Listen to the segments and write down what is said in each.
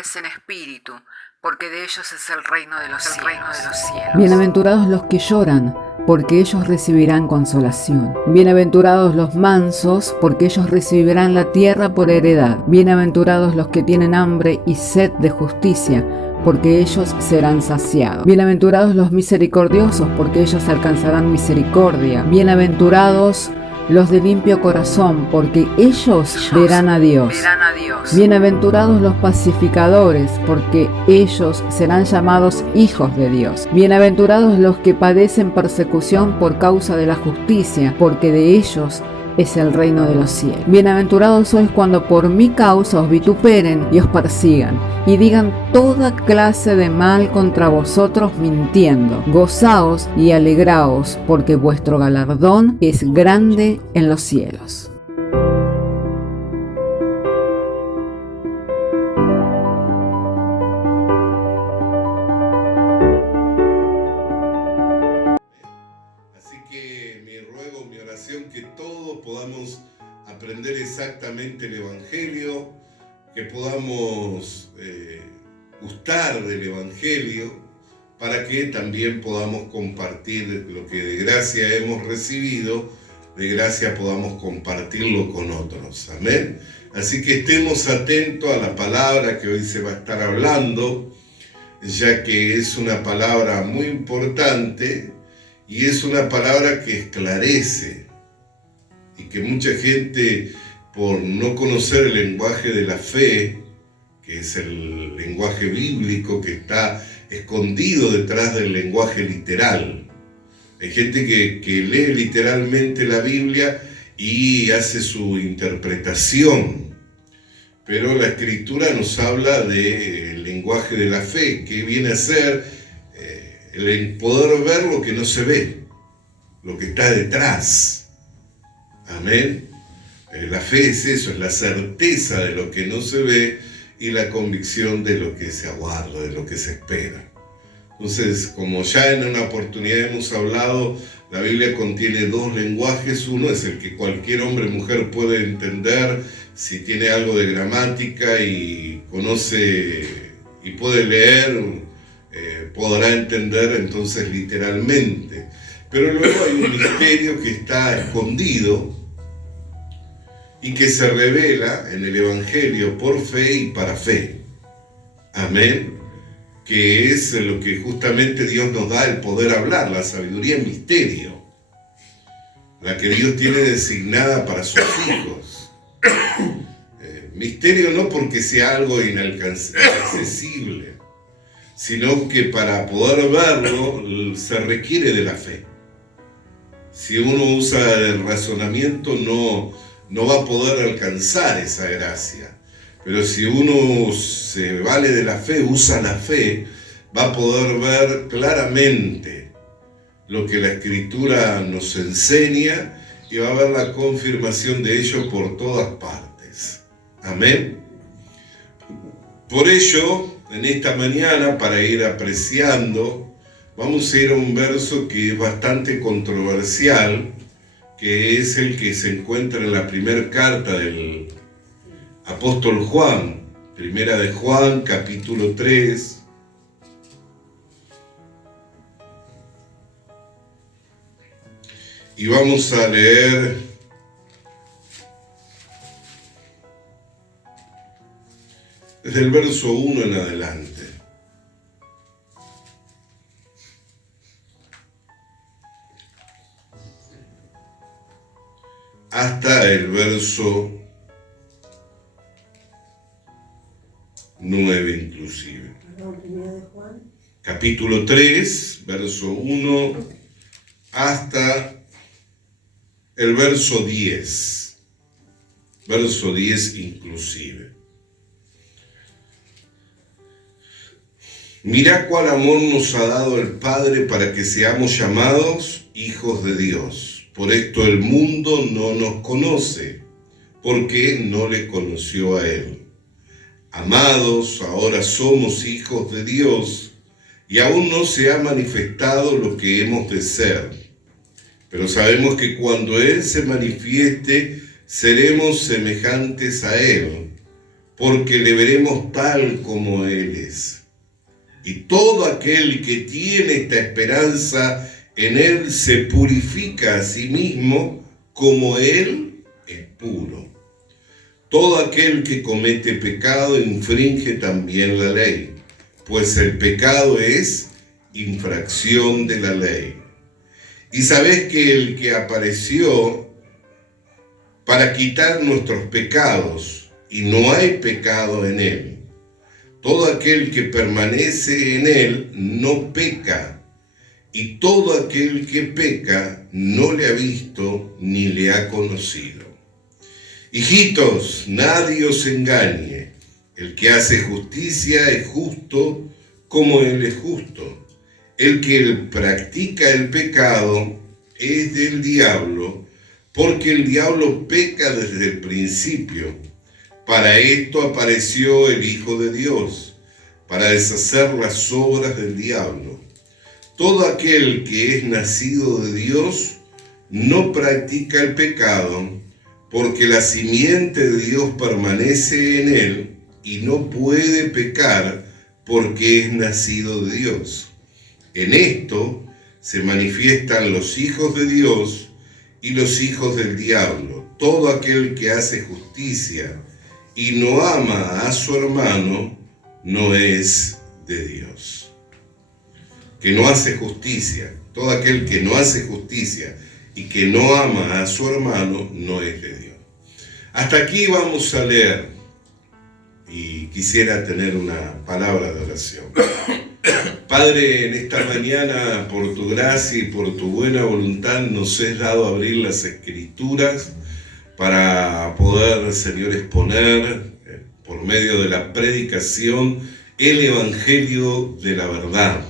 pobres en espíritu, porque de ellos es el reino de los cielos. Bienaventurados los que lloran, porque ellos recibirán consolación. Bienaventurados los mansos, porque ellos recibirán la tierra por heredad. Bienaventurados los que tienen hambre y sed de justicia, porque ellos serán saciados. Bienaventurados los misericordiosos, porque ellos alcanzarán misericordia. Bienaventurados los de limpio corazón, porque ellos verán a Dios. Bienaventurados los pacificadores, porque ellos serán llamados hijos de Dios. Bienaventurados los que padecen persecución por causa de la justicia, porque de ellos es el reino de los cielos. Bienaventurados sois cuando por mi causa os vituperen y os persigan, y digan toda clase de mal contra vosotros mintiendo. Gozaos y alegraos, porque vuestro galardón es grande en los cielos. Que todos podamos aprender exactamente el Evangelio, que podamos gustar del Evangelio, para que también podamos compartir lo que de gracia hemos recibido, de gracia podamos compartirlo con otros. Amén. Así que estemos atentos a la palabra que hoy se va a estar hablando, ya que es una palabra muy importante y es una palabra que esclarece. Y que mucha gente, por no conocer el lenguaje de la fe, que es el lenguaje bíblico que está escondido detrás del lenguaje literal. Hay gente que lee literalmente la Biblia y hace su interpretación, pero la Escritura nos habla del lenguaje de la fe, que viene a ser el poder ver lo que no se ve, lo que está detrás. Amén. La fe es eso, es la certeza de lo que no se ve y la convicción de lo que se aguarda, de lo que se espera. Entonces, como ya en una oportunidad hemos hablado, la Biblia contiene dos lenguajes. Uno es el que cualquier hombre o mujer puede entender si tiene algo de gramática y conoce y puede leer, podrá entender entonces literalmente. Pero luego hay un misterio que está escondido y que se revela en el Evangelio por fe y para fe. Amén. Que es lo que justamente Dios nos da el poder hablar, la sabiduría en misterio, la que Dios tiene designada para sus hijos. Misterio no porque sea algo inaccesible, sino que para poder verlo se requiere de la fe. Si uno usa el razonamiento no va a poder alcanzar esa gracia. Pero si uno se vale de la fe, usa la fe, va a poder ver claramente lo que la Escritura nos enseña y va a ver la confirmación de ello por todas partes. Amén. Por ello, en esta mañana, para ir apreciando, vamos a ir a un verso que es bastante controversial, que es el que se encuentra en la primera carta del apóstol Juan, primera de Juan, capítulo 3. Y vamos a leer desde el verso 1 en adelante. Hasta el verso 9 inclusive. Capítulo 3, verso 1, hasta el verso 10. Verso 10 inclusive. Mirá cuál amor nos ha dado el Padre para que seamos llamados hijos de Dios. Por esto el mundo no nos conoce, porque no le conoció a Él. Amados, ahora somos hijos de Dios, y aún no se ha manifestado lo que hemos de ser. Pero sabemos que cuando Él se manifieste, seremos semejantes a Él, porque le veremos tal como Él es. Y todo aquel que tiene esta esperanza en Él se purifica a sí mismo como Él es puro. Todo aquel que comete pecado infringe también la ley, pues el pecado es infracción de la ley. Y sabés que el que apareció para quitar nuestros pecados, y no hay pecado en Él. Todo aquel que permanece en Él no peca, y todo aquel que peca no le ha visto ni le ha conocido. Hijitos, nadie os engañe. El que hace justicia es justo como Él es justo. El que practica el pecado es del diablo, porque el diablo peca desde el principio. Para esto apareció el Hijo de Dios, para deshacer las obras del diablo. Todo aquel que es nacido de Dios no practica el pecado, porque la simiente de Dios permanece en él y no puede pecar porque es nacido de Dios. En esto se manifiestan los hijos de Dios y los hijos del diablo. Todo aquel que hace justicia y no ama a su hermano no es de Dios. Que no hace justicia, todo aquel que no hace justicia y que no ama a su hermano no es de Dios. Hasta aquí vamos a leer y quisiera tener una palabra de oración. Padre, en esta mañana, por tu gracia y por tu buena voluntad, nos has dado a abrir las Escrituras para poder, Señor, exponer por medio de la predicación el Evangelio de la verdad.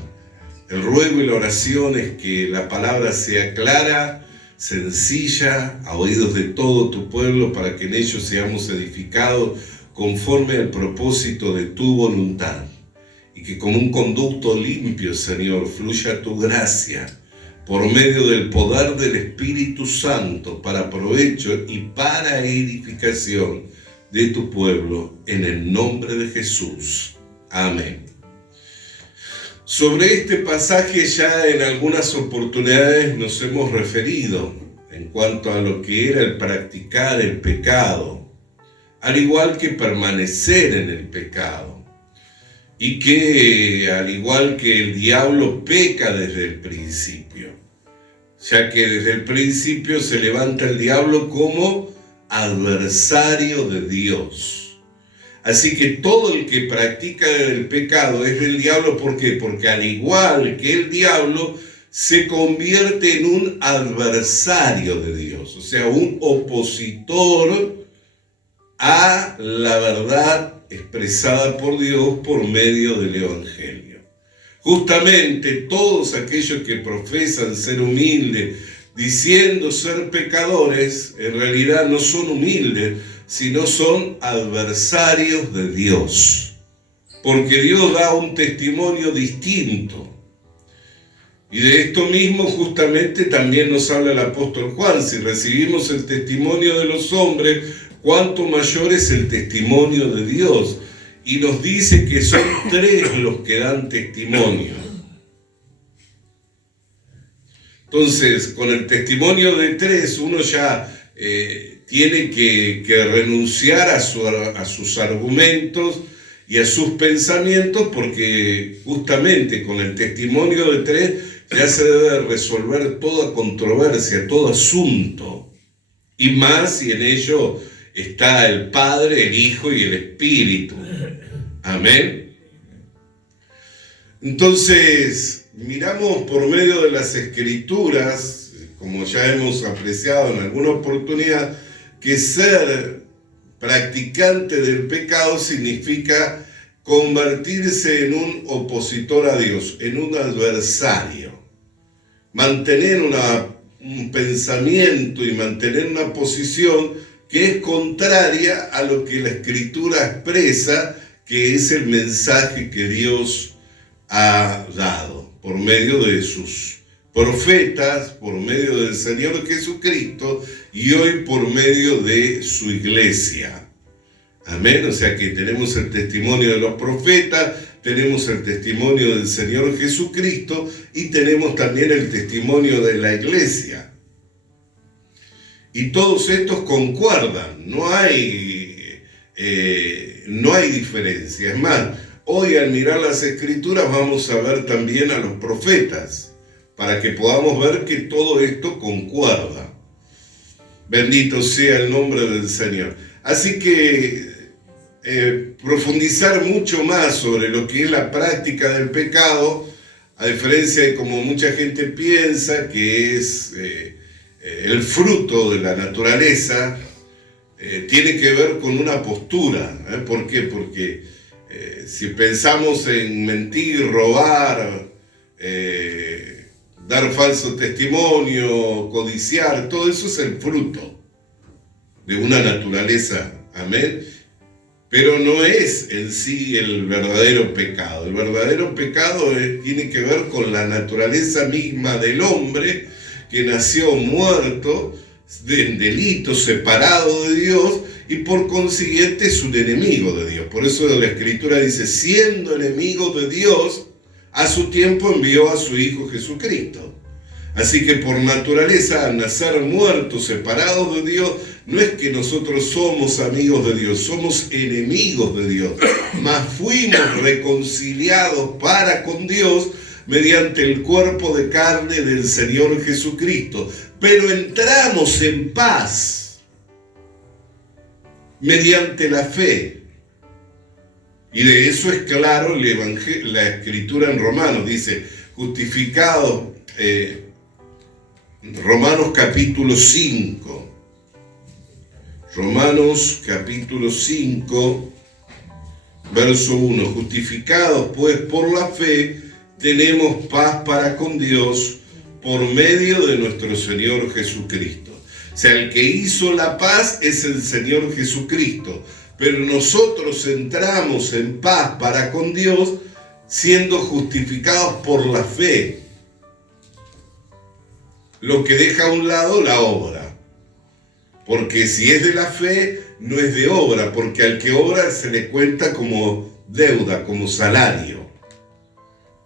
El ruego y la oración es que la palabra sea clara, sencilla, a oídos de todo tu pueblo, para que en ellos seamos edificados conforme al propósito de tu voluntad. Y que como un conducto limpio, Señor, fluya tu gracia por medio del poder del Espíritu Santo para provecho y para edificación de tu pueblo, en el nombre de Jesús. Amén. Sobre este pasaje ya en algunas oportunidades nos hemos referido en cuanto a lo que era el practicar el pecado, al igual que permanecer en el pecado. Y que al igual que el diablo peca desde el principio, ya que desde el principio se levanta el diablo como adversario de Dios. Así que todo el que practica el pecado es del diablo. ¿Por qué? Porque al igual que el diablo se convierte en un adversario de Dios, o sea, un opositor a la verdad expresada por Dios por medio del Evangelio. Justamente todos aquellos que profesan ser humildes, diciendo ser pecadores, en realidad no son humildes, sino son adversarios de Dios. Porque Dios da un testimonio distinto. Y de esto mismo justamente también nos habla el apóstol Juan. Si recibimos el testimonio de los hombres, cuánto mayor es el testimonio de Dios. Y nos dice que son 3 los que dan testimonio. Entonces, con el testimonio de 3, uno ya tiene que renunciar a sus argumentos y a sus pensamientos, porque justamente con el testimonio de 3 ya se debe resolver toda controversia, todo asunto. Y más si en ello está el Padre, el Hijo y el Espíritu. Amén. Entonces, miramos por medio de las Escrituras, como ya hemos apreciado en alguna oportunidad, que ser practicante del pecado significa convertirse en un opositor a Dios, en un adversario. Mantener un pensamiento y mantener una posición que es contraria a lo que la Escritura expresa, que es el mensaje que Dios ha dado por medio de sus profetas, por medio del Señor Jesucristo y hoy por medio de su iglesia. Amén. O sea que tenemos el testimonio de los profetas, tenemos el testimonio del Señor Jesucristo y tenemos también el testimonio de la iglesia. Y todos estos concuerdan, no hay diferencia. Es más, hoy al mirar las Escrituras vamos a ver también a los profetas, para que podamos ver que todo esto concuerda. Bendito sea el nombre del Señor. Así que profundizar mucho más sobre lo que es la práctica del pecado, a diferencia de como mucha gente piensa que es el fruto de la naturaleza, tiene que ver con una postura. ¿Por qué? Porque si pensamos en mentir, robar, dar falso testimonio, codiciar, todo eso es el fruto de una naturaleza. Amén. Pero no es en sí el verdadero pecado. El verdadero pecado tiene que ver con la naturaleza misma del hombre que nació muerto, en delito, separado de Dios, y por consiguiente es un enemigo de Dios. Por eso la Escritura dice, siendo enemigo de Dios, a su tiempo envió a su Hijo Jesucristo. Así que por naturaleza, al nacer muertos, separados de Dios, no es que nosotros somos amigos de Dios, somos enemigos de Dios. Mas fuimos reconciliados para con Dios mediante el cuerpo de carne del Señor Jesucristo. Pero entramos en paz mediante la fe. Y de eso es claro la Escritura en Romanos. Dice, justificados, Romanos capítulo 5. Romanos capítulo 5, verso 1. Justificados pues por la fe, tenemos paz para con Dios por medio de nuestro Señor Jesucristo. O sea, el que hizo la paz es el Señor Jesucristo. Pero nosotros entramos en paz para con Dios siendo justificados por la fe. Lo que deja a un lado la obra. Porque si es de la fe, no es de obra, porque al que obra se le cuenta como deuda, como salario.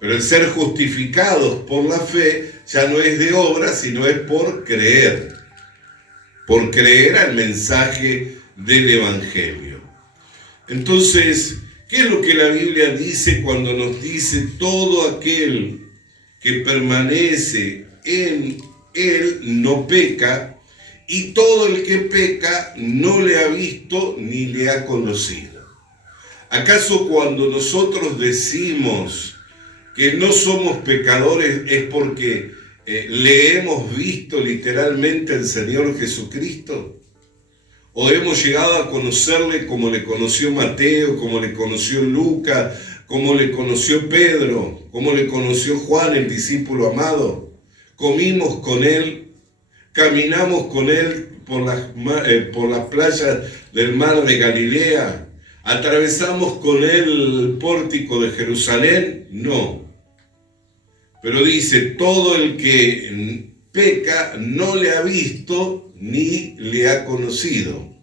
Pero el ser justificados por la fe ya no es de obra, sino es por creer. Por creer al mensaje del Evangelio. Entonces, ¿qué es lo que la Biblia dice cuando nos dice todo aquel que permanece en Él no peca? Y todo el que peca no le ha visto ni le ha conocido. ¿Acaso cuando nosotros decimos que no somos pecadores es porque le hemos visto literalmente al Señor Jesucristo? ¿O hemos llegado a conocerle como le conoció Mateo, como le conoció Lucas, como le conoció Pedro, como le conoció Juan, el discípulo amado? Comimos con Él, caminamos con Él por las playas del mar de Galilea, atravesamos con Él el pórtico de Jerusalén. No. Pero dice, todo el que peca no le ha visto ni le ha conocido.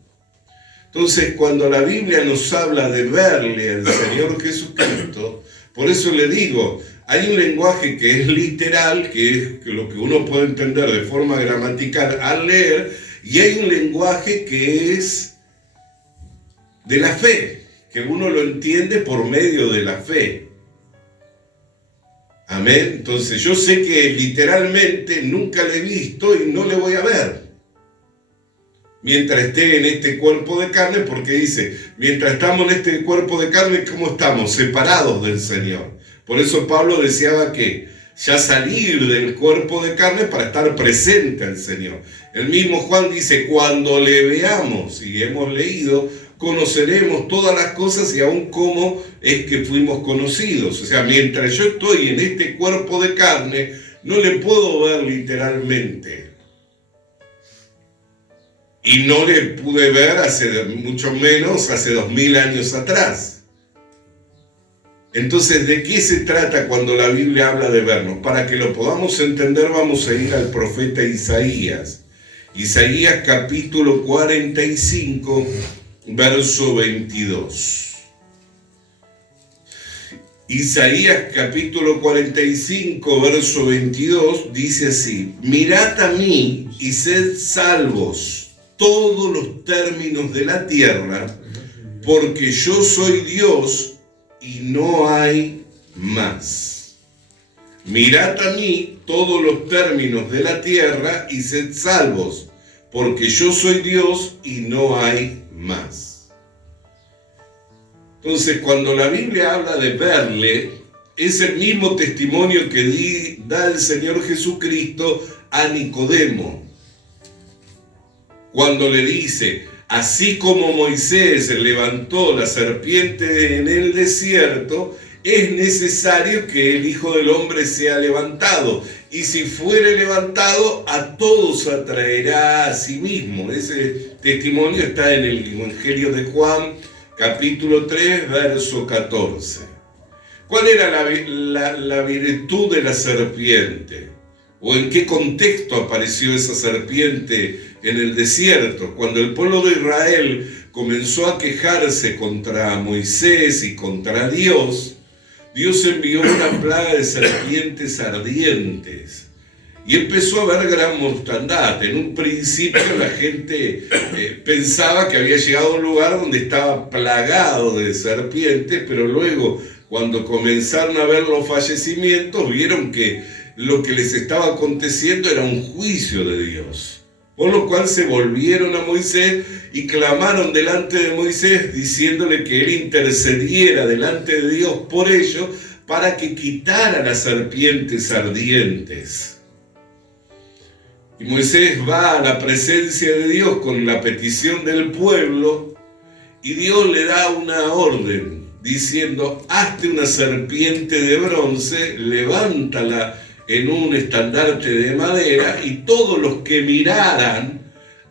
Entonces, cuando la Biblia nos habla de verle al Señor Jesucristo, por eso le digo, hay un lenguaje que es literal, que es lo que uno puede entender de forma gramatical al leer, y hay un lenguaje que es de la fe, que uno lo entiende por medio de la fe. Amén. Entonces yo sé que literalmente nunca le he visto y no le voy a ver mientras esté en este cuerpo de carne, porque dice, mientras estamos en este cuerpo de carne, ¿cómo estamos? Separados del Señor. Por eso Pablo deseaba que ya salir del cuerpo de carne para estar presente al Señor. El mismo Juan dice, cuando le veamos, y hemos leído, conoceremos todas las cosas y aún cómo es que fuimos conocidos. O sea, mientras yo estoy en este cuerpo de carne, no le puedo ver literalmente. Y no le pude ver mucho menos hace 2000 años atrás. Entonces, ¿de qué se trata cuando la Biblia habla de vernos? Para que lo podamos entender, vamos a ir al profeta Isaías. Isaías capítulo 45, verso 22. Isaías capítulo 45, verso 22, dice así: mirad a mí y sed salvos todos los términos de la tierra, porque yo soy Dios y no hay más. Mirad a mí todos los términos de la tierra y sed salvos, porque yo soy Dios y no hay más. Entonces, cuando la Biblia habla de verle, es el mismo testimonio que da el Señor Jesucristo a Nicodemo. Cuando le dice: así como Moisés levantó la serpiente en el desierto, es necesario que el Hijo del Hombre sea levantado. Y si fuere levantado, a todos atraerá a sí mismo. Ese testimonio está en el Evangelio de Juan, capítulo 3, verso 14. ¿Cuál era la virtud de la serpiente? ¿O en qué contexto apareció esa serpiente en el desierto? Cuando el pueblo de Israel comenzó a quejarse contra Moisés y contra Dios, Dios envió una plaga de serpientes ardientes. Y empezó a haber gran mortandad. En un principio la gente pensaba que había llegado a un lugar donde estaba plagado de serpientes, pero luego, cuando comenzaron a ver los fallecimientos, vieron que lo que les estaba aconteciendo era un juicio de Dios. Por lo cual se volvieron a Moisés y clamaron delante de Moisés, diciéndole que él intercediera delante de Dios por ellos para que quitara las serpientes ardientes. Y Moisés va a la presencia de Dios con la petición del pueblo, y Dios le da una orden diciendo: hazte una serpiente de bronce, levántala en un estandarte de madera, y todos los que miraran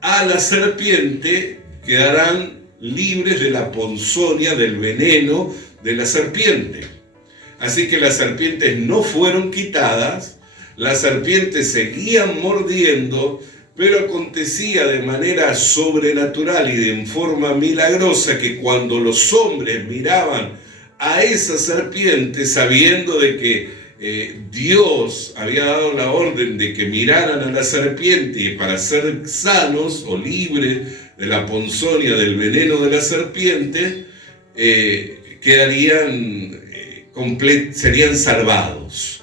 a la serpiente quedarán libres de la ponzoña, del veneno de la serpiente. Así que las serpientes no fueron quitadas. Las serpientes seguían mordiendo, pero acontecía de manera sobrenatural y en forma milagrosa que cuando los hombres miraban a esa serpiente, sabiendo de que Dios había dado la orden de que miraran a la serpiente y para ser sanos o libres de la ponzoña, del veneno de la serpiente, serían salvados.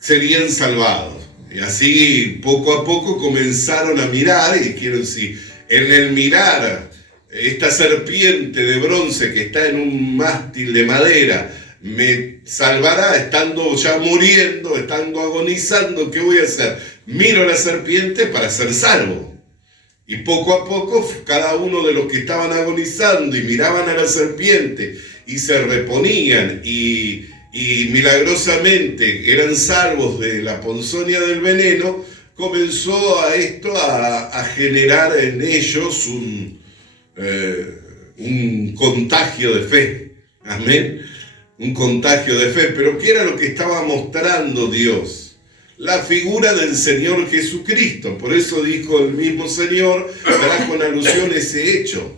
Serían salvados. Y así poco a poco comenzaron a mirar y dijeron: si en el mirar esta serpiente de bronce que está en un mástil de madera me salvará estando ya muriendo, estando agonizando, ¿qué voy a hacer? Miro a la serpiente para ser salvo. Y poco a poco cada uno de los que estaban agonizando y miraban a la serpiente y se reponían y milagrosamente eran salvos de la ponzoña del veneno, comenzó a generar en ellos un contagio de fe. Amén. Un contagio de fe. Pero ¿qué era lo que estaba mostrando Dios? La figura del Señor Jesucristo. Por eso dijo el mismo Señor, trajo en alusión ese hecho,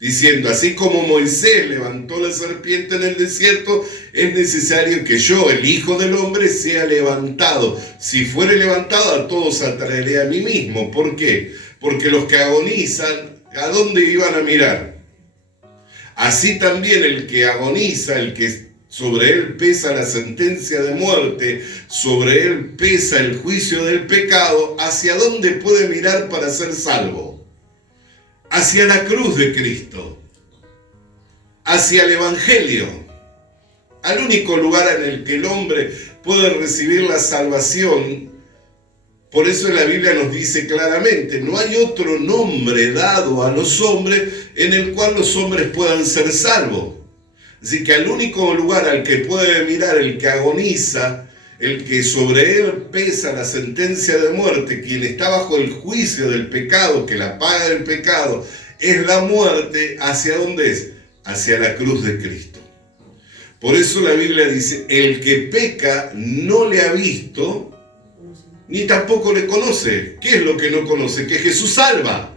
diciendo: así como Moisés levantó la serpiente en el desierto, es necesario que yo, el Hijo del Hombre, sea levantado. Si fuere levantado, a todos atraeré a mí mismo. ¿Por qué? Porque los que agonizan, ¿a dónde iban a mirar? Así también el que agoniza, el que sobre él pesa la sentencia de muerte, sobre él pesa el juicio del pecado, ¿hacia dónde puede mirar para ser salvo? Hacia la cruz de Cristo, hacia el Evangelio, al único lugar en el que el hombre puede recibir la salvación. Por eso la Biblia nos dice claramente: no hay otro nombre dado a los hombres en el cual los hombres puedan ser salvos. Así que al único lugar al que puede mirar el que agoniza, el que sobre él pesa la sentencia de muerte, quien está bajo el juicio del pecado, que la paga del pecado es la muerte, ¿hacia dónde es? Hacia la cruz de Cristo. Por eso la Biblia dice: el que peca no le ha visto ni tampoco le conoce. ¿Qué es lo que no conoce? Que Jesús salva.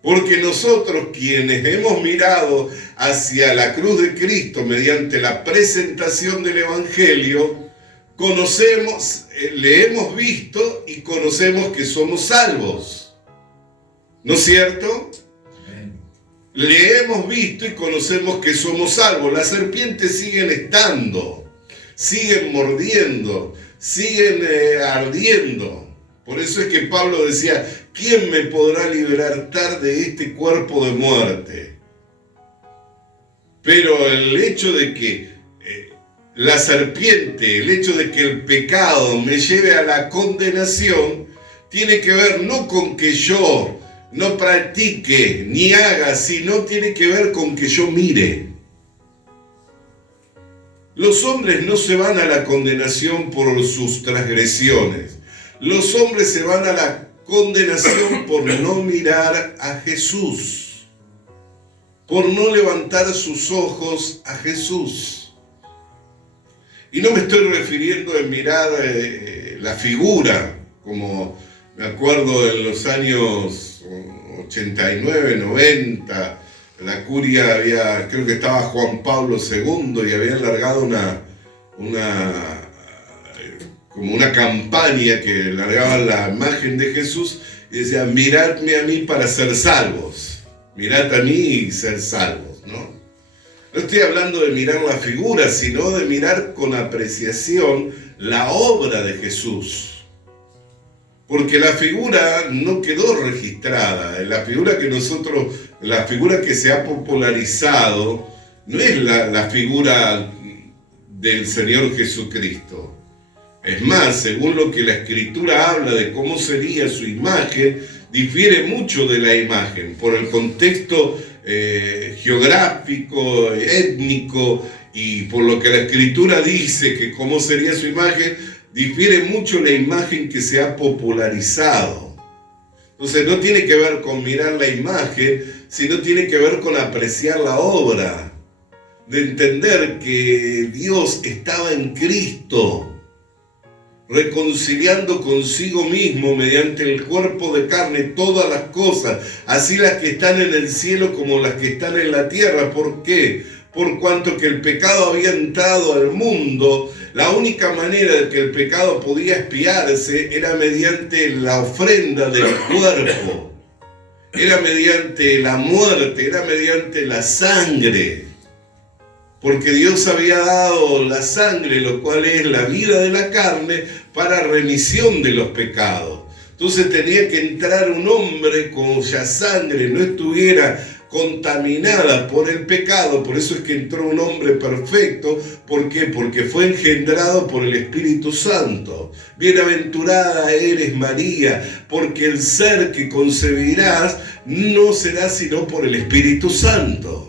Porque nosotros, quienes hemos mirado hacia la cruz de Cristo mediante la presentación del Evangelio, conocemos, le hemos visto y conocemos que somos salvos. ¿No es cierto? Le hemos visto y conocemos que somos salvos. Las serpientes siguen estando, siguen mordiendo, siguen ardiendo. Por eso es que Pablo decía, ¿quién me podrá libertar de este cuerpo de muerte? Pero el hecho de que la serpiente, el hecho de que el pecado me lleve a la condenación, tiene que ver no con que yo no practique ni haga, sino tiene que ver con que yo mire. Los hombres no se van a la condenación por sus transgresiones. Los hombres se van a la condenación por no mirar a Jesús, por no levantar sus ojos a Jesús. Y no me estoy refiriendo a mirar la figura, como me acuerdo en los años 89, 90, la curia creo que estaba Juan Pablo II y habían largado como una campaña que largaba la imagen de Jesús y decía, miradme a mí para ser salvos, mirad a mí y ser salvos, ¿no? No estoy hablando de mirar la figura, sino de mirar con apreciación la obra de Jesús. Porque la figura no quedó registrada, la figura que se ha popularizado no es la figura del Señor Jesucristo. Es más, según lo que la Escritura habla de cómo sería su imagen, difiere mucho de la imagen, por el contexto geográfico, étnico, y por lo que la Escritura dice que cómo sería su imagen, difiere mucho la imagen que se ha popularizado. Entonces no tiene que ver con mirar la imagen, sino tiene que ver con apreciar la obra, de entender que Dios estaba en Cristo, reconciliando consigo mismo mediante el cuerpo de carne todas las cosas, así las que están en el cielo como las que están en la tierra. ¿Por qué? Por cuanto que el pecado había entrado al mundo, la única manera de que el pecado podía expiarse era mediante la ofrenda del cuerpo, era mediante la muerte, era mediante la sangre. Porque Dios había dado la sangre, lo cual es la vida de la carne, para remisión de los pecados. Entonces tenía que entrar un hombre cuya sangre no estuviera contaminada por el pecado. Por eso es que entró un hombre perfecto. ¿Por qué? Porque fue engendrado por el Espíritu Santo. Bienaventurada eres, María, porque el ser que concebirás no será sino por el Espíritu Santo.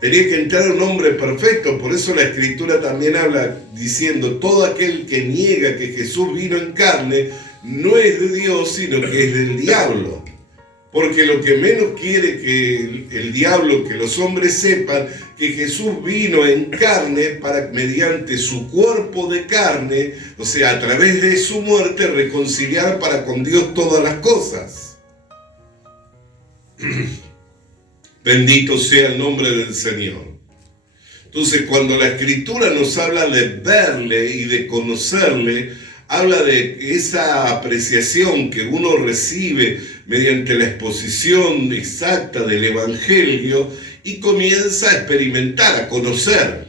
Tenía que entrar un hombre perfecto. Por eso la Escritura también habla diciendo, todo aquel que niega que Jesús vino en carne no es de Dios, sino que es del diablo. Porque lo que menos quiere que el diablo, que los hombres sepan que Jesús vino en carne para, mediante su cuerpo de carne, o sea, a través de su muerte, reconciliar para con Dios todas las cosas. Bendito sea el nombre del Señor. Entonces, cuando la Escritura nos habla de verle y de conocerle, habla de esa apreciación que uno recibe mediante la exposición exacta del Evangelio y comienza a experimentar, a conocer.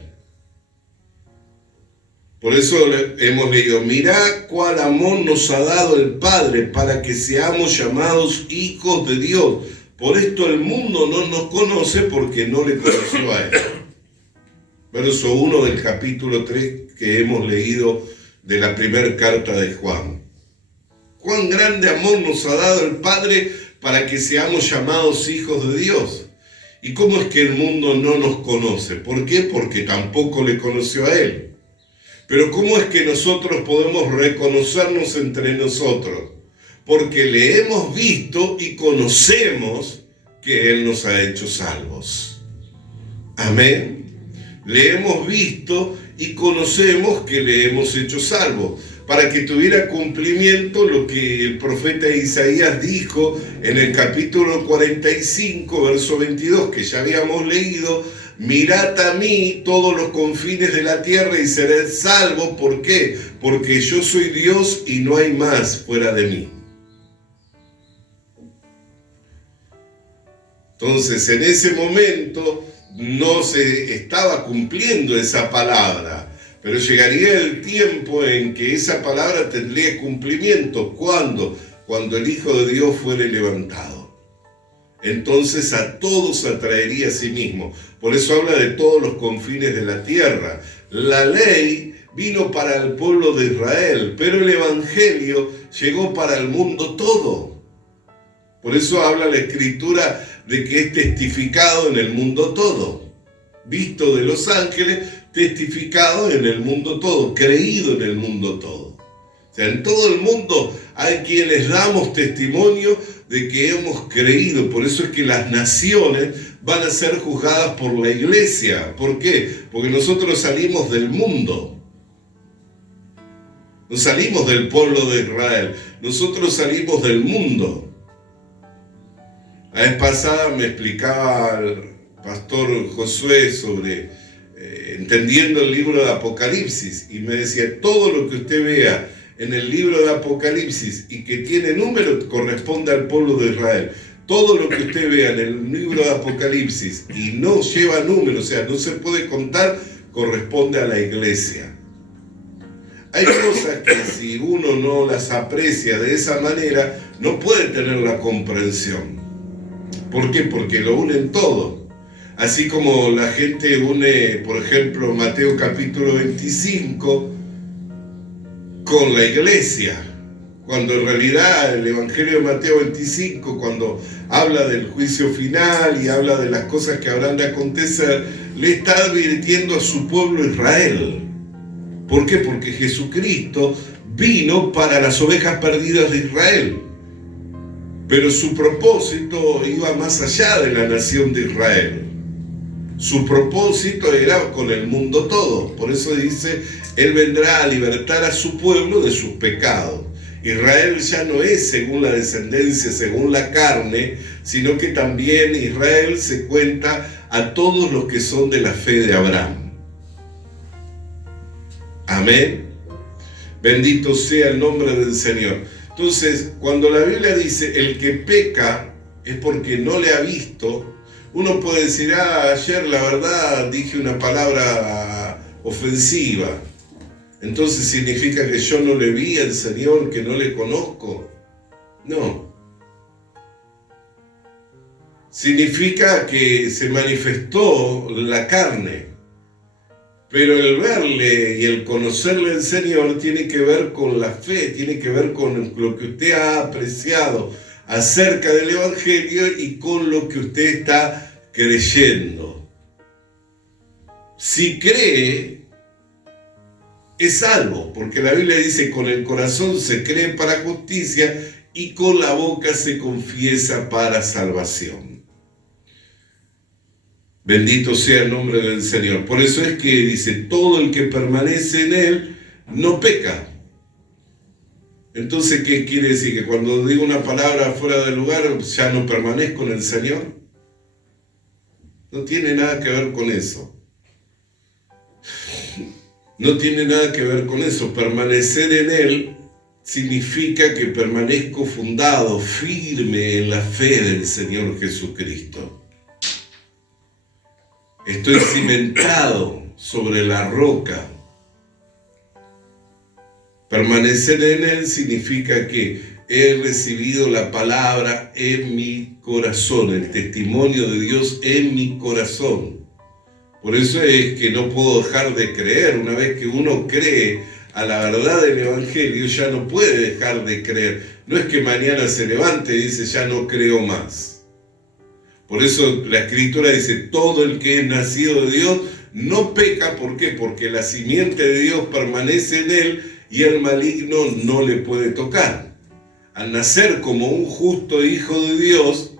Por eso hemos leído, mirad cuál amor nos ha dado el Padre para que seamos llamados hijos de Dios. Por esto el mundo no nos conoce porque no le conoció a Él. Verso 1 del capítulo 3 que hemos leído de la primera carta de Juan. Cuán grande amor nos ha dado el Padre para que seamos llamados hijos de Dios. ¿Y cómo es que el mundo no nos conoce? ¿Por qué? Porque tampoco le conoció a Él. Pero ¿cómo es que nosotros podemos reconocernos entre nosotros? Porque le hemos visto y conocemos que Él nos ha hecho salvos. Amén. le hemos visto y conocemos que le hemos hecho salvo, para que tuviera cumplimiento lo que el profeta Isaías dijo en el capítulo 45, verso 22, que ya habíamos leído: mirad a mí todos los confines de la tierra y seréis salvos. ¿Por qué? Porque yo soy Dios y no hay más fuera de mí. Entonces, en ese momento no se estaba cumpliendo esa palabra, pero llegaría el tiempo en que esa palabra tendría cumplimiento. ¿Cuándo? Cuando el Hijo de Dios fuere levantado. Entonces a todos atraería a sí mismo. Por eso habla de todos los confines de la tierra. La ley vino para el pueblo de Israel, pero el Evangelio llegó para el mundo todo. Por eso habla la Escritura de que es testificado en el mundo todo. Visto de los ángeles, testificado en el mundo todo, creído en el mundo todo. O sea, en todo el mundo hay quienes damos testimonio de que hemos creído. Por eso es que las naciones van a ser juzgadas por la iglesia. ¿Por qué? Porque nosotros salimos del mundo. No salimos del pueblo de Israel. Nosotros salimos del mundo. La vez pasada me explicaba el pastor Josué sobre entendiendo el libro de Apocalipsis, y me decía: todo lo que usted vea en el libro de Apocalipsis y que tiene número corresponde al pueblo de Israel. Todo lo que usted vea en el libro de Apocalipsis y no lleva número, o sea, no se puede contar, corresponde a la iglesia. Hay cosas que si uno no las aprecia de esa manera, no puede tener la comprensión. ¿Por qué? Porque lo unen todo. Así como la gente une, por ejemplo, Mateo capítulo 25 con la iglesia, cuando en realidad el Evangelio de Mateo 25, cuando habla del juicio final y habla de las cosas que habrán de acontecer, le está advirtiendo a su pueblo Israel. ¿Por qué? Porque Jesucristo vino para las ovejas perdidas de Israel, pero su propósito iba más allá de la nación de Israel. Su propósito era con el mundo todo. Por eso dice: Él vendrá a libertar a su pueblo de sus pecados. Israel ya no es según la descendencia, según la carne, sino que también Israel se cuenta a todos los que son de la fe de Abraham. Amén. Bendito sea el nombre del Señor. Entonces, cuando la Biblia dice el que peca es porque no le ha visto, uno puede decir: ayer la verdad dije una palabra ofensiva, entonces significa que yo no le vi al Señor, que no le conozco. No. Significa que se manifestó la carne, pero el verle y el conocerle al Señor tiene que ver con la fe, tiene que ver con lo que usted ha apreciado acerca del Evangelio y con lo que usted está creyendo. Si cree, es salvo, porque la Biblia dice: con el corazón se cree para justicia y con la boca se confiesa para salvación. Bendito sea el nombre del Señor. Por eso es que dice: todo el que permanece en Él no peca. Entonces, ¿qué quiere decir? ¿Que cuando digo una palabra fuera de lugar ya no permanezco en el Señor? No tiene nada que ver con eso. No tiene nada que ver con eso. Permanecer en Él significa que permanezco fundado, firme en la fe del Señor Jesucristo. Estoy cimentado sobre la roca. Permanecer en Él significa que he recibido la palabra en mi corazón, el testimonio de Dios en mi corazón. Por eso es que no puedo dejar de creer. Una vez que uno cree a la verdad del Evangelio, ya no puede dejar de creer. No es que mañana se levante y dice: ya no creo más. Por eso la Escritura dice: todo el que es nacido de Dios no peca. ¿Por qué? Porque la simiente de Dios permanece en él y el maligno no le puede tocar. Al nacer como un justo hijo de Dios,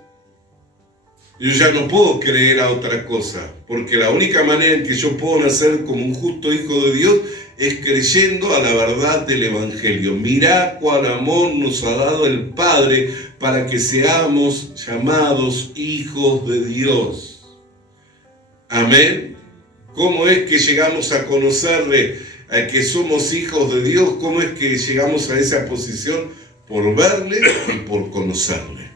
Yo ya no puedo creer a otra cosa, porque la única manera en que yo puedo nacer como un justo hijo de Dios es creyendo a la verdad del Evangelio. Mirá cuán amor nos ha dado el Padre para que seamos llamados hijos de Dios. Amén. ¿Cómo es que llegamos a conocerle, a que somos hijos de Dios? ¿Cómo es que llegamos a esa posición? Por verle y por conocerle.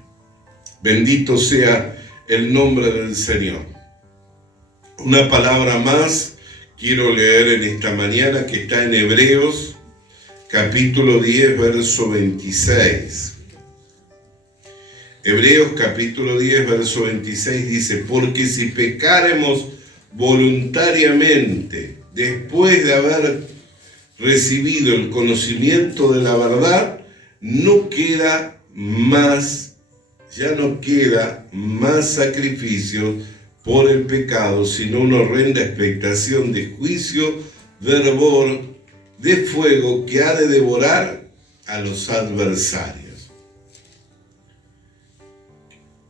Bendito sea el nombre del Señor. Una palabra más quiero leer en esta mañana que está en Hebreos, capítulo 10, verso 26. Hebreos, capítulo 10, verso 26 dice: porque si pecáremos voluntariamente, después de haber recibido el conocimiento de la verdad, ya no queda más sacrificio por el pecado, sino una horrenda expectación de juicio, de hervor, de fuego que ha de devorar a los adversarios.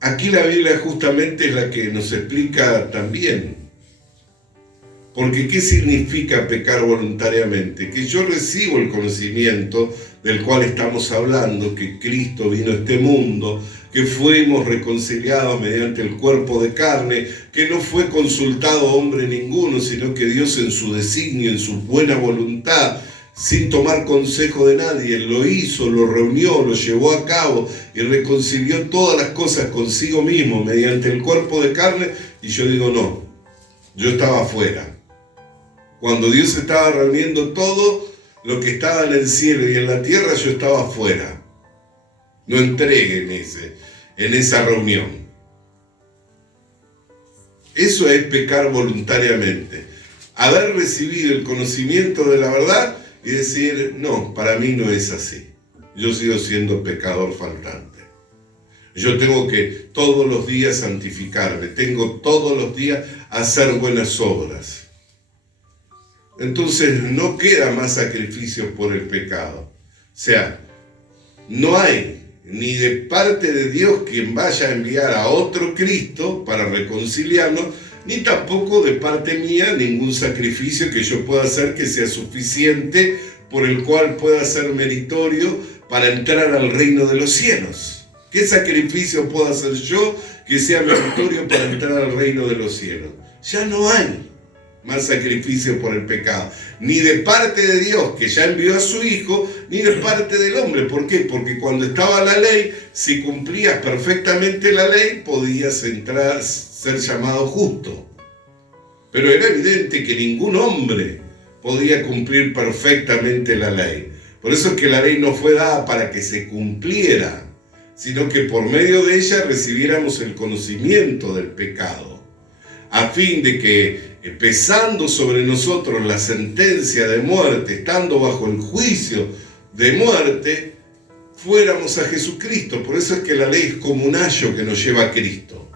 Aquí la Biblia justamente es la que nos explica también. Porque ¿qué significa pecar voluntariamente? Que yo recibo el conocimiento del cual estamos hablando, que Cristo vino a este mundo, que fuimos reconciliados mediante el cuerpo de carne, que no fue consultado hombre ninguno, sino que Dios en su designio, en su buena voluntad, sin tomar consejo de nadie, lo hizo, lo reunió, lo llevó a cabo y reconcilió todas las cosas consigo mismo mediante el cuerpo de carne. Y yo digo, no, yo estaba afuera. Cuando Dios estaba reuniendo todo lo que estaba en el cielo y en la tierra, yo estaba afuera. No entré en esa reunión. Eso es pecar voluntariamente. Haber recibido el conocimiento de la verdad y decir, no, para mí no es así. Yo sigo siendo pecador faltante. Yo tengo que todos los días santificarme. Tengo todos los días hacer buenas obras. Entonces no queda más sacrificios por el pecado. O sea, no hay ni de parte de Dios quien vaya a enviar a otro Cristo para reconciliarnos, ni tampoco de parte mía ningún sacrificio que yo pueda hacer que sea suficiente, por el cual pueda ser meritorio para entrar al reino de los cielos. ¿Qué sacrificio puedo hacer yo que sea meritorio para entrar al reino de los cielos? Ya no hay más sacrificio por el pecado, ni de parte de Dios, que ya envió a su Hijo, ni de parte del hombre. ¿Por qué? Porque cuando estaba la ley, si cumplías perfectamente la ley, podías entrar, ser llamado justo. Pero era evidente que ningún hombre podía cumplir perfectamente la ley. Por eso es que la ley no fue dada para que se cumpliera, sino que por medio de ella recibiéramos el conocimiento del pecado, a fin de que, pesando sobre nosotros la sentencia de muerte, estando bajo el juicio de muerte, fuéramos a Jesucristo. Por eso es que la ley es como un ayo que nos lleva a Cristo.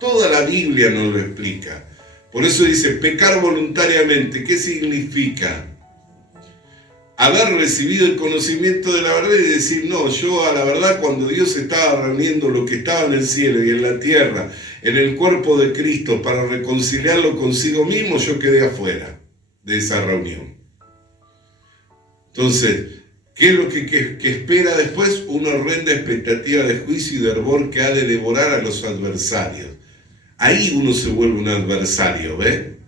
Toda la Biblia nos lo explica. Por eso dice, pecar voluntariamente, ¿qué significa? Haber recibido el conocimiento de la verdad y decir, no, yo a la verdad cuando Dios estaba reuniendo lo que estaba en el cielo y en la tierra, en el cuerpo de Cristo, para reconciliarlo consigo mismo, yo quedé afuera de esa reunión. Entonces, ¿qué es lo que espera después? Una horrenda expectativa de juicio y de hervor que ha de devorar a los adversarios. Ahí uno se vuelve un adversario, ¿ve?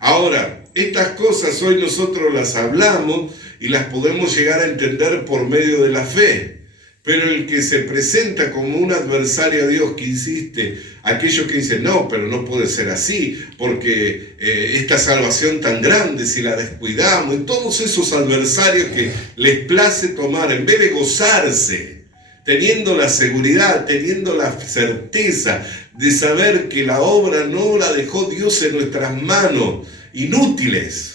Ahora, estas cosas hoy nosotros las hablamos y las podemos llegar a entender por medio de la fe. Pero el que se presenta como un adversario a Dios, que insiste, aquellos que dicen, no, pero no puede ser así, porque esta salvación tan grande, si la descuidamos, y todos esos adversarios que les place tomar, en vez de gozarse, teniendo la seguridad, teniendo la certeza de saber que la obra no la dejó Dios en nuestras manos, inútiles.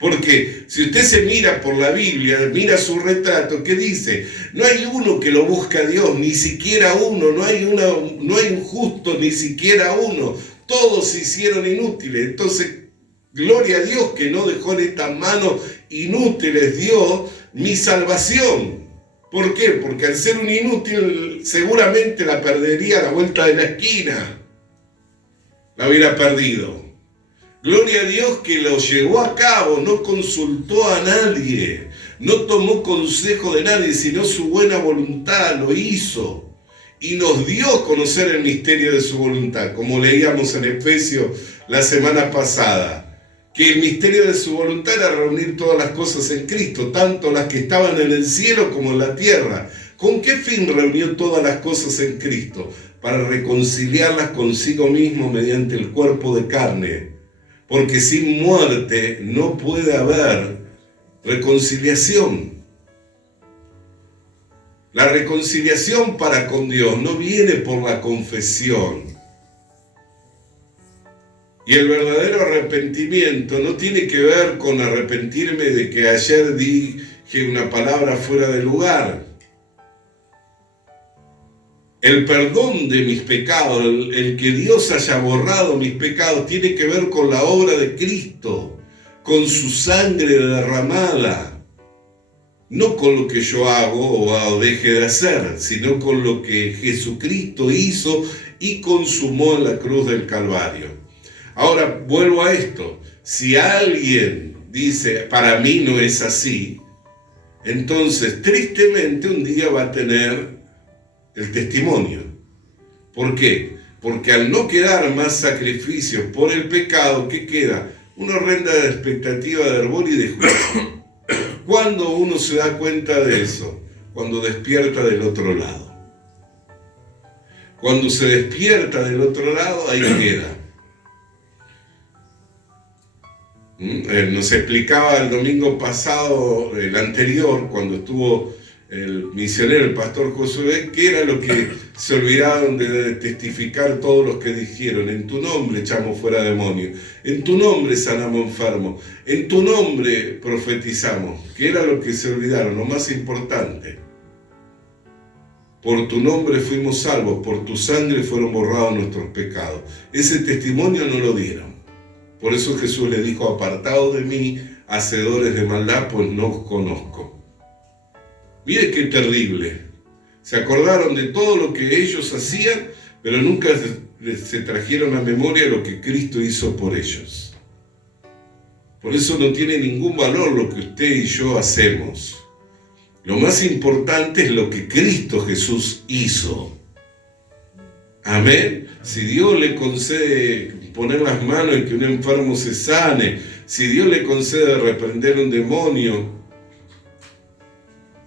Porque si usted se mira por la Biblia, mira su retrato, ¿qué dice? No hay uno que lo busque a Dios, ni siquiera uno, no hay un justo, ni siquiera uno. Todos se hicieron inútiles. Entonces, gloria a Dios que no dejó en estas manos inútiles Dios mi salvación. ¿Por qué? Porque al ser un inútil seguramente la perdería a la vuelta de la esquina. La hubiera perdido. Gloria a Dios que lo llevó a cabo, no consultó a nadie, no tomó consejo de nadie, sino su buena voluntad lo hizo. Y nos dio a conocer el misterio de su voluntad, como leíamos en Efesios la semana pasada, que el misterio de su voluntad era reunir todas las cosas en Cristo, tanto las que estaban en el cielo como en la tierra. ¿Con qué fin reunió todas las cosas en Cristo? Para reconciliarlas consigo mismo mediante el cuerpo de carne. Porque sin muerte no puede haber reconciliación. La reconciliación para con Dios no viene por la confesión. Y el verdadero arrepentimiento no tiene que ver con arrepentirme de que ayer dije una palabra fuera de lugar. El perdón de mis pecados, el que Dios haya borrado mis pecados, tiene que ver con la obra de Cristo, con su sangre derramada. No con lo que yo hago o deje de hacer, sino con lo que Jesucristo hizo y consumó en la cruz del Calvario. Ahora, vuelvo a esto. Si alguien dice, para mí no es así, entonces tristemente un día va a tener el testimonio. ¿Por qué? Porque al no quedar más sacrificios por el pecado, ¿qué queda? Una horrenda expectativa de hervor y de juicio. ¿Cuándo uno se da cuenta de eso? Cuando despierta del otro lado. Cuando se despierta del otro lado, ahí queda. Nos explicaba el domingo pasado, el anterior, cuando estuvo el misionero, el pastor Josué, que era lo que se olvidaron de testificar todos los que dijeron: en tu nombre echamos fuera demonios, en tu nombre sanamos enfermos, en tu nombre profetizamos, que era lo que se olvidaron, lo más importante. Por tu nombre fuimos salvos, por tu sangre fueron borrados nuestros pecados. Ese testimonio no lo dieron. Por eso Jesús le dijo: apartados de mí, hacedores de maldad, pues no os conozco. Mire qué terrible. Se acordaron de todo lo que ellos hacían, pero nunca se trajeron a memoria lo que Cristo hizo por ellos. Por eso no tiene ningún valor lo que usted y yo hacemos. Lo más importante es lo que Cristo Jesús hizo. Amén. Si Dios le concede poner las manos y que un enfermo se sane, si Dios le concede reprender un demonio,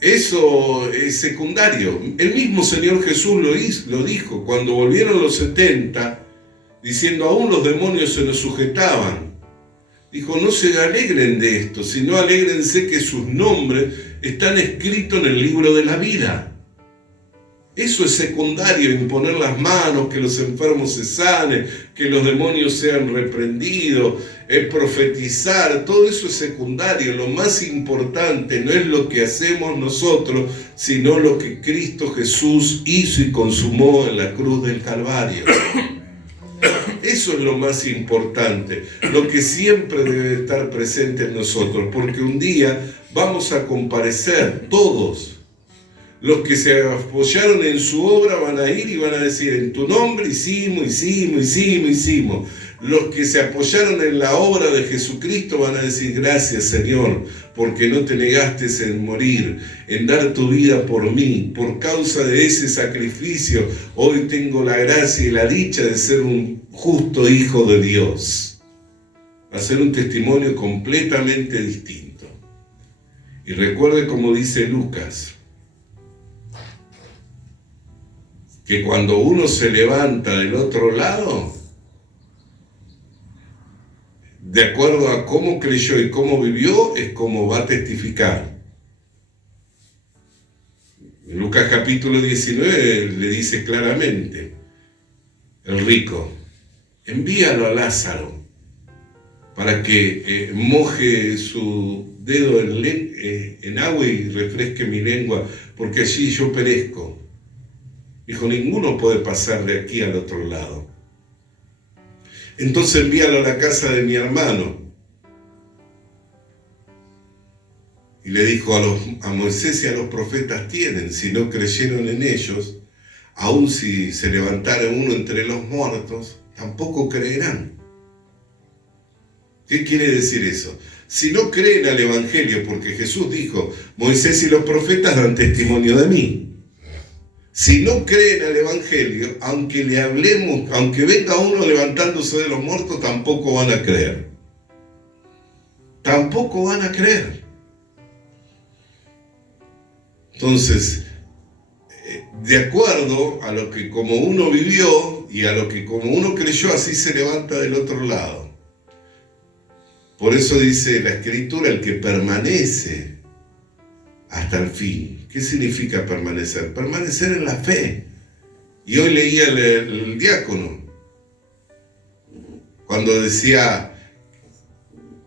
eso es secundario. El mismo Señor Jesús lo dijo cuando volvieron los 70, diciendo: aún los demonios se nos sujetaban. Dijo: no se alegren de esto, sino alégrense que sus nombres están escritos en el libro de la vida. Eso es secundario, imponer las manos, que los enfermos se sanen, que los demonios sean reprendidos, profetizar, todo eso es secundario. Lo más importante no es lo que hacemos nosotros, sino lo que Cristo Jesús hizo y consumó en la cruz del Calvario. Eso es lo más importante, lo que siempre debe estar presente en nosotros, porque un día vamos a comparecer todos. Los que se apoyaron en su obra van a ir y van a decir: en tu nombre hicimos. Los que se apoyaron en la obra de Jesucristo van a decir: gracias, Señor, porque no te negaste en morir, en dar tu vida por mí. Por causa de ese sacrificio, hoy tengo la gracia y la dicha de ser un justo hijo de Dios. Va a ser un testimonio completamente distinto. Y recuerde como dice Lucas, que cuando uno se levanta del otro lado, de acuerdo a cómo creyó y cómo vivió, es como va a testificar. En Lucas capítulo 19 le dice claramente el rico: envíalo a Lázaro para que moje su dedo en agua y refresque mi lengua, porque allí yo perezco. Dijo: ninguno puede pasar de aquí al otro lado. Entonces envíalo a la casa de mi hermano. Y le dijo: a Moisés y a los profetas tienen, si no creyeron en ellos, aun si se levantara uno entre los muertos, tampoco creerán. ¿Qué quiere decir eso? Si no creen al Evangelio, porque Jesús dijo, Moisés y los profetas dan testimonio de mí. Si no creen al Evangelio, aunque le hablemos, aunque venga uno levantándose de los muertos, tampoco van a creer. Tampoco van a creer. Entonces, de acuerdo a lo que como uno vivió y a lo que como uno creyó, así se levanta del otro lado. Por eso dice la Escritura, el que permanece hasta el fin. ¿Qué significa permanecer? Permanecer en la fe. Y hoy leía el diácono, cuando decía,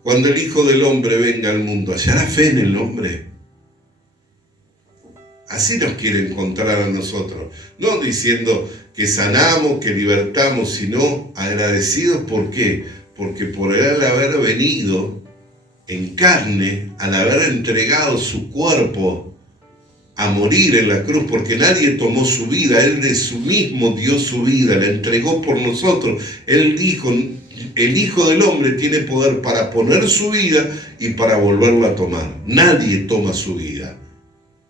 cuando el Hijo del Hombre venga al mundo, ¿hallará fe en el hombre? Así nos quiere encontrar a nosotros, no diciendo que sanamos, que libertamos, sino agradecidos. ¿Por qué? Porque por él haber venido en carne, al haber entregado su cuerpo a morir en la cruz, porque nadie tomó su vida, él de su mismo dio su vida, la entregó por nosotros. Él dijo, el Hijo del Hombre tiene poder para poner su vida y para volverla a tomar. Nadie toma su vida.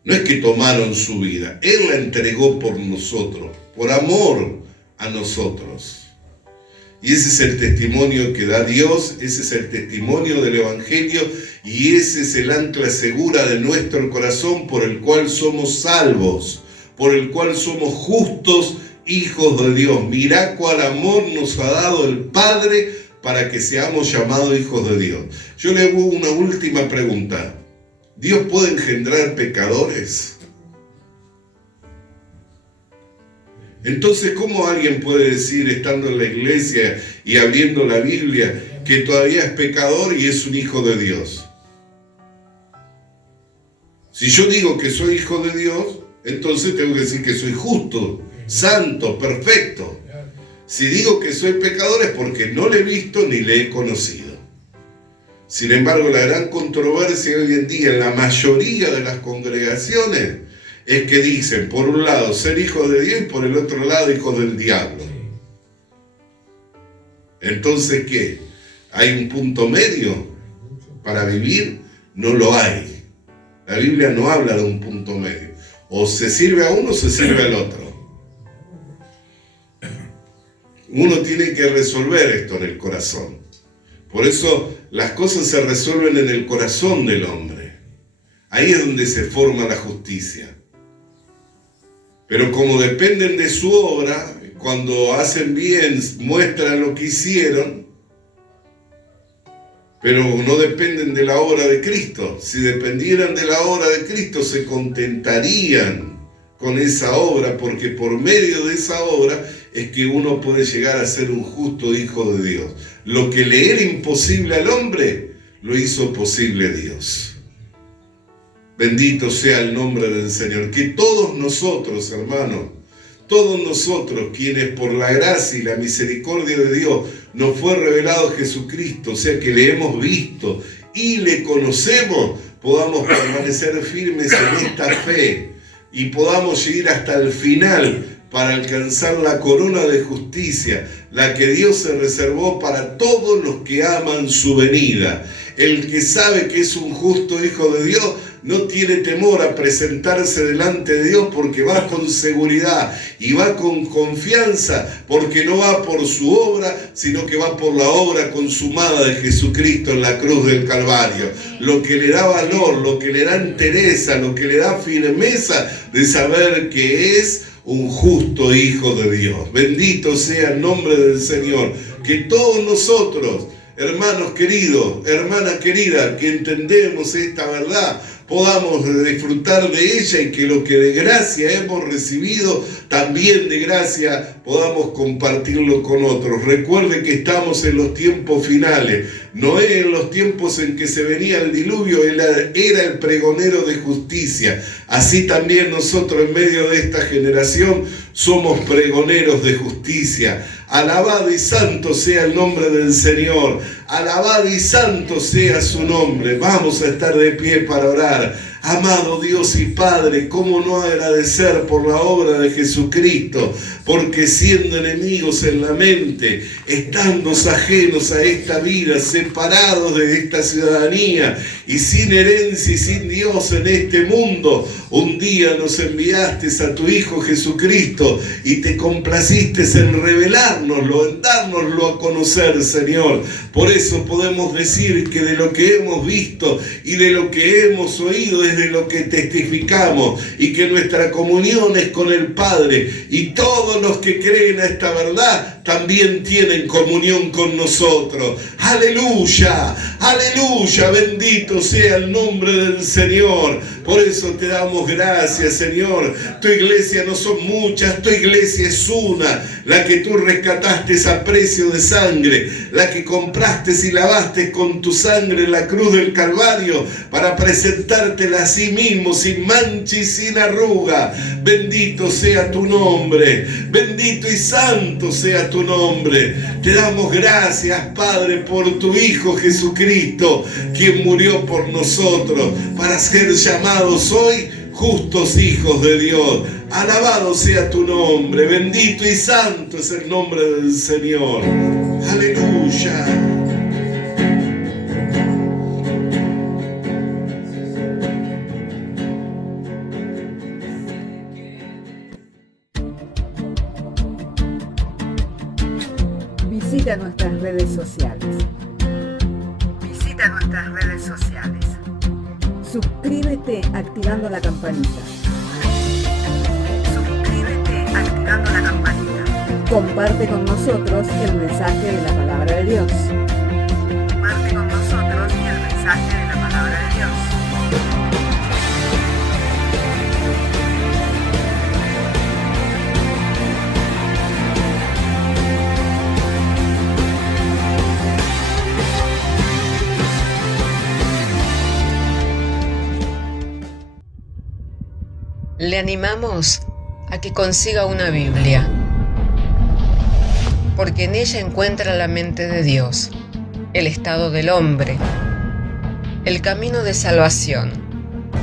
No es que tomaron su vida, él la entregó por nosotros, por amor a nosotros. Y ese es el testimonio que da Dios, ese es el testimonio del Evangelio y ese es el ancla segura de nuestro corazón por el cual somos salvos, por el cual somos justos hijos de Dios. Mirá cuál amor nos ha dado el Padre para que seamos llamados hijos de Dios. Yo le hago una última pregunta. ¿Dios puede engendrar pecadores? Entonces, ¿cómo alguien puede decir, estando en la iglesia y abriendo la Biblia, que todavía es pecador y es un hijo de Dios? Si yo digo que soy hijo de Dios, entonces tengo que decir que soy justo, santo, perfecto. Si digo que soy pecador es porque no le he visto ni le he conocido. Sin embargo, la gran controversia hoy en día en la mayoría de las congregaciones es que dicen, por un lado, ser hijo de Dios y por el otro lado, hijo del diablo. Entonces, ¿qué? ¿Hay un punto medio para vivir? No lo hay. La Biblia no habla de un punto medio. O se sirve a uno o se sirve al otro. Uno tiene que resolver esto en el corazón. Por eso las cosas se resuelven en el corazón del hombre. Ahí es donde se forma la justicia. Pero como dependen de su obra, cuando hacen bien muestran lo que hicieron, pero no dependen de la obra de Cristo. Si dependieran de la obra de Cristo, se contentarían con esa obra, porque por medio de esa obra es que uno puede llegar a ser un justo hijo de Dios. Lo que le era imposible al hombre, lo hizo posible Dios. Bendito sea el nombre del Señor. Que todos nosotros, hermanos, todos nosotros, quienes por la gracia y la misericordia de Dios nos fue revelado Jesucristo, o sea que le hemos visto y le conocemos, podamos permanecer firmes en esta fe y podamos llegar hasta el final para alcanzar la corona de justicia, la que Dios se reservó para todos los que aman su venida. El que sabe que es un justo hijo de Dios no tiene temor a presentarse delante de Dios, porque va con seguridad y va con confianza, porque no va por su obra, sino que va por la obra consumada de Jesucristo en la cruz del Calvario. Lo que le da valor, lo que le da entereza, lo que le da firmeza de saber que es un justo hijo de Dios. Bendito sea el nombre del Señor. Que todos nosotros, hermanos queridos, hermana querida, que entendemos esta verdad, podamos disfrutar de ella y que lo que de gracia hemos recibido, también de gracia podamos compartirlo con otros. Recuerde que estamos en los tiempos finales. Noé, en los tiempos en que se venía el diluvio, él era el pregonero de justicia. Así también nosotros en medio de esta generación somos pregoneros de justicia. Alabado y santo sea el nombre del Señor. Alabado y santo sea su nombre. Vamos a estar de pie para orar. Amado Dios y Padre, ¿cómo no agradecer por la obra de Jesucristo? Porque siendo enemigos en la mente, estando ajenos a esta vida, separados de esta ciudadanía y sin herencia y sin Dios en este mundo, un día nos enviaste a tu Hijo Jesucristo y te complaciste en revelárnoslo, en dárnoslo a conocer, Señor. Por eso podemos decir que de lo que hemos visto y de lo que hemos oído es de lo que testificamos, y que nuestra comunión es con el Padre, y todos los que creen a esta verdad también tienen comunión con nosotros. Aleluya, aleluya, bendito sea el nombre del Señor. Por eso te damos gracias, Señor. Tu iglesia no son muchas, tu iglesia es una, la que tú rescataste a precio de sangre, la que compraste y lavaste con tu sangre en la cruz del Calvario para presentártela a sí mismo sin mancha y sin arruga. Bendito sea tu nombre, bendito y santo sea tu nombre. Te damos gracias, Padre, por tu Hijo Jesucristo, quien murió por nosotros para ser llamados hoy justos hijos de Dios. Alabado sea tu nombre, bendito y santo es el nombre del Señor. Aleluya. Visita nuestras redes sociales. Visita nuestras redes sociales. Suscríbete activando la campanita. Suscríbete activando la campanita. Comparte con nosotros el mensaje de la palabra de Dios. Comparte con nosotros el mensaje de la palabra de Dios. Le animamos a que consiga una Biblia, porque en ella encuentra la mente de Dios, el estado del hombre, el camino de salvación,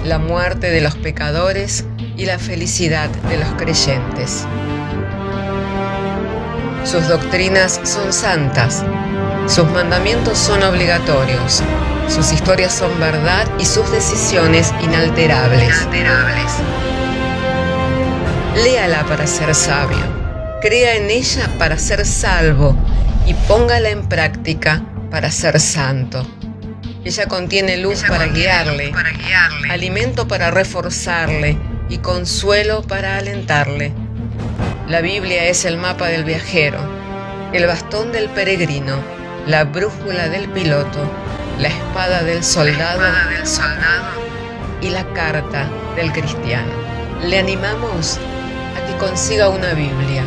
la muerte de los pecadores y la felicidad de los creyentes. Sus doctrinas son santas, sus mandamientos son obligatorios, sus historias son verdad y sus decisiones inalterables. Léala para ser sabio, crea en ella para ser salvo y póngala en práctica para ser santo. Ella contiene luz para guiarle, alimento para reforzarle y consuelo para alentarle. La Biblia es el mapa del viajero, el bastón del peregrino, la brújula del piloto, la espada del soldado y la carta del cristiano. Le animamos a que consiga una Biblia,